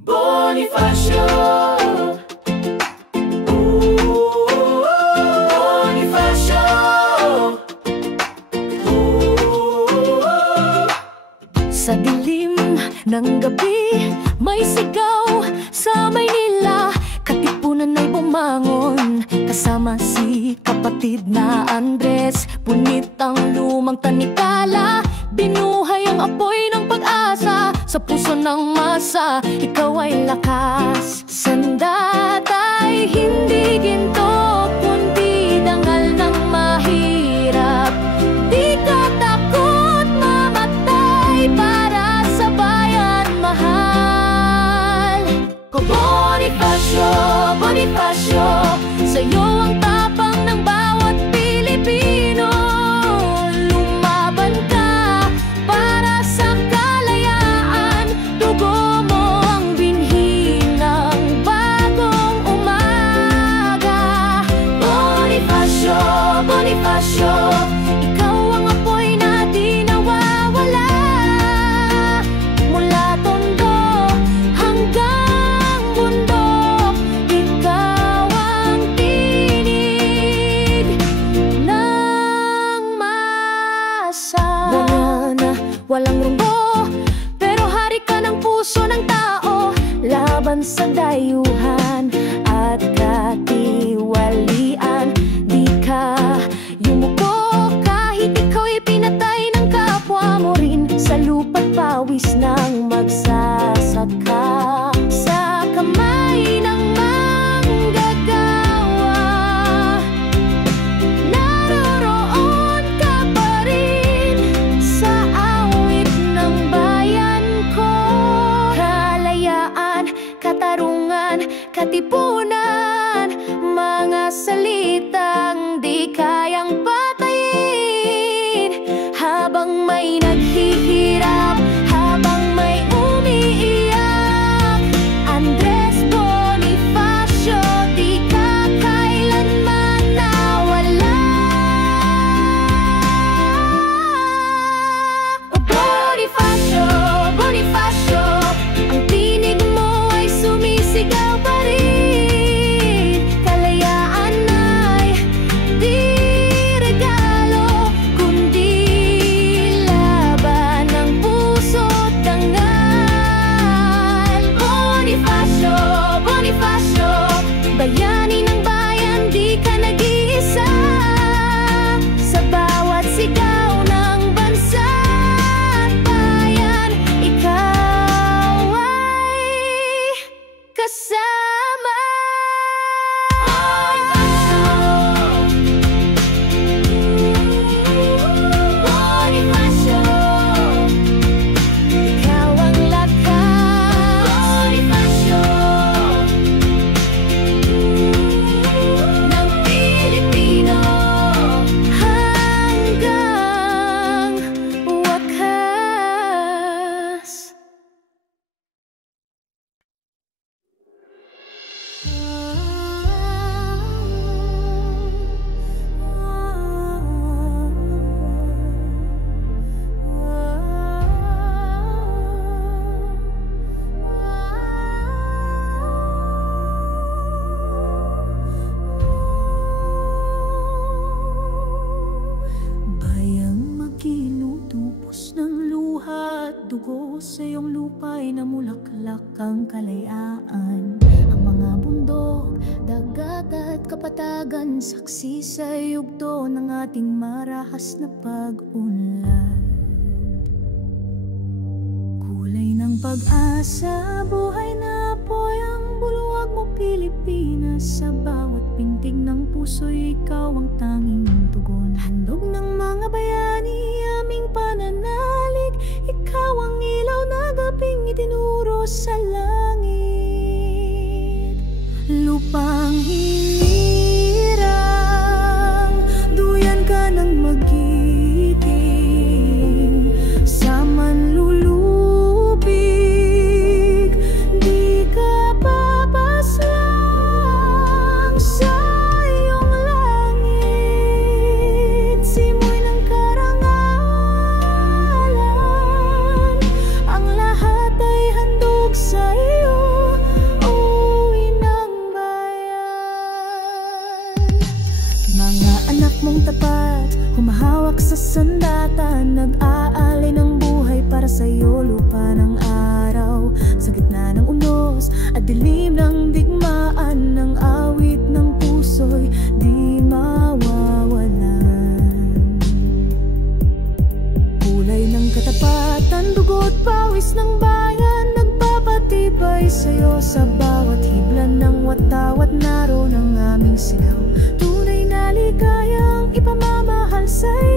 Bonifacio. Bonifacio. Sa dilim ng gabi, may sigaw sa Maynila. Katipunan ay bumangon, kasama si kapatid na Andres. Punit ang lumang tanikala, binuhay ang apoy ng pag-asa. Sa puso ng masa, ikaw ay lakas. Sandatay, hindi ginto, kundi dangal ng mahirap. Di ka takot mamatay para sa bayan mahal. Bonifacio, Bonifacio, sa'yo ang tapang ng bawat Pilipino. Lumaban ka para sa kalayaan. Dugo mo ang binhi ng bagong umaga. Bonifacio, Bonifacio, ikaw ang apoy na di nawawala. Mula tondo hanggang bundok, ikaw ang tinig ng masa. Banana, walang rumbo, pero hari ka ng puso ng tao. Laban sa dayuhan at katiwalian. Di ka yumuko kahit ikaw'y pinatay ng kapwa mo rin. Sa lupa't pawis ng magsasaka, sa kamay ng manggagawa, naroroon ka pa rin sa awit ng bayan ko. Kalayaan, katarungan, katipunan, mga salitang di kayang patayin. Habang may naghihirap, habang may umiiyak, Andres Bonifacio, di ka kailanman nawala. Bonifacio, Bonifacio, ang tinig mo ay sumisigaw pa rin. Kalayaan ay di regalo, kundi laban ng puso't dangal. Bonifacio, Bonifacio, bayani ng bayan, di ka nag-iisa. Sa bawat sigaw ng bansa at bayan, ikaw ay kasama. Bonifacio, ikaw ang lakas. Bonifacio, ng Pilipino hanggang wakas. Bayang magkilutupos ng luha at dugo, sa iyong lupa'y namulaklak ang kalayaan. Ang mga bundok, dagat at kapatagan, saksi sa yugto ng ating marahas na pag-unlad. Kulay ng pag-asa, buhay na apoy ang bulwag mo Pilipinas. Sa bawat pintig ng puso'y ikaw ang tanging tugon. Handog ng mga bayani, aming pananalig. Ikaw ang ilaw na gabing itinuro sa langit. Lupang hinirang, duyan ka ng magiting. Sa manlulubig, di ka papaslang sa iyong langit. Simoy ng karangalan, ang lahat ay handog sa sandata, nag-aalay ng buhay para sa'yo. Lupa ng araw, sa gitna ng unos at dilim ng digmaan, ng awit ng puso'y di mawawalan. Kulay ng katapatan, dugo't pawis ng bayan, nagpapatibay sa'yo sa bawat hibla ng watawat. Naroon ang aming sigaw, tunay na ligayang ipamamahal sa'yo.